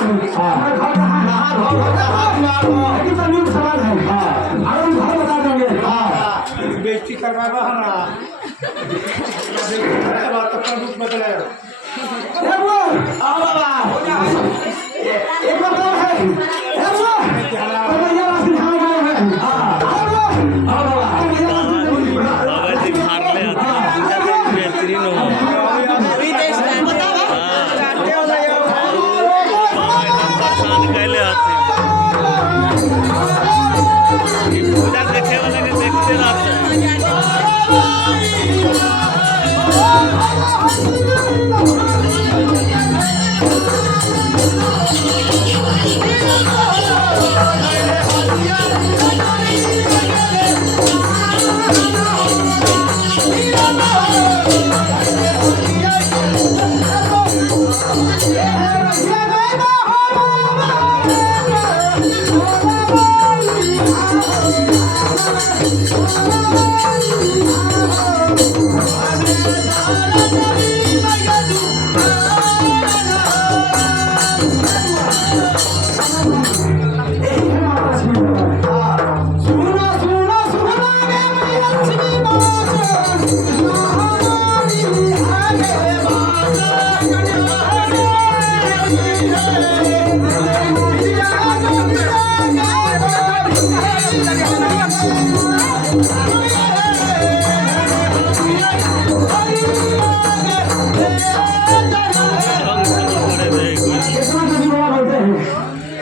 हमारे घर कहाँ है? लेकिन जमीन सवाल है और हम घर बता देंगे। बेइज्जती करवा रहा है ना बात तो रूप बदले बाबा एक बात है बाबा ये रास्ते कहाँ गए हैं? बाबा बाबाजी मारले बेहतरीन हो परेशान कैले हाथे पूजा देखे वाले के देखते रहते हैं।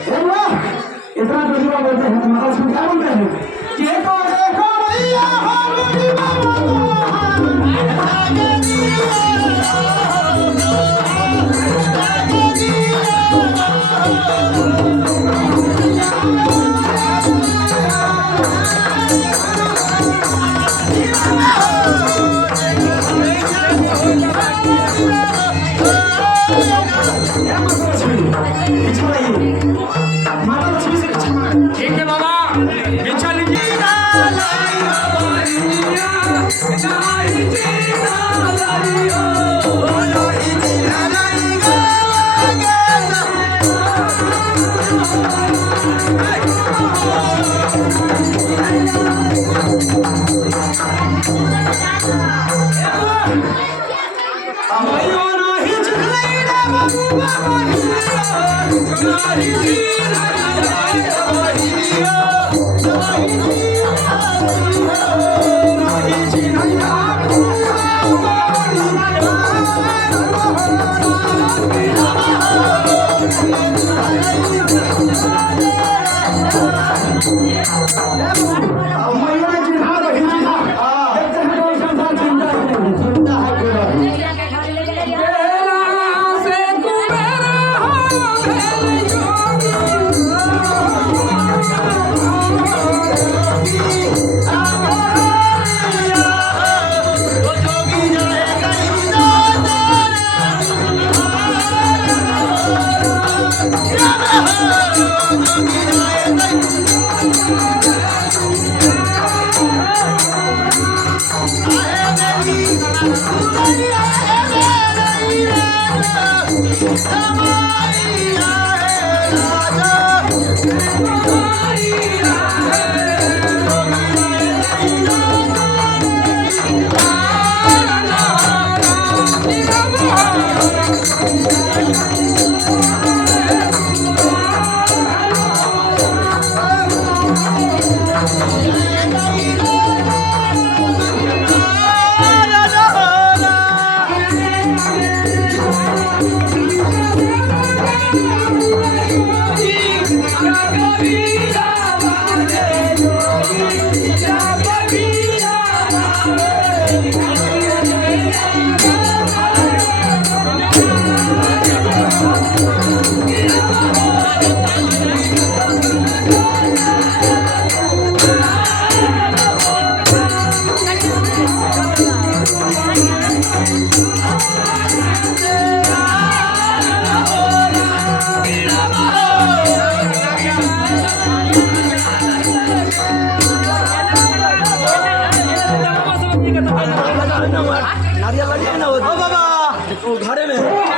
इतना तजुर्बा बोलते हैं तो मतलब उसमें क्या बोलते हैं कि देखो भैया हमारी ठीक है बाबा बिछा लीजिए नारियल लगे ना वो बाबा घरे में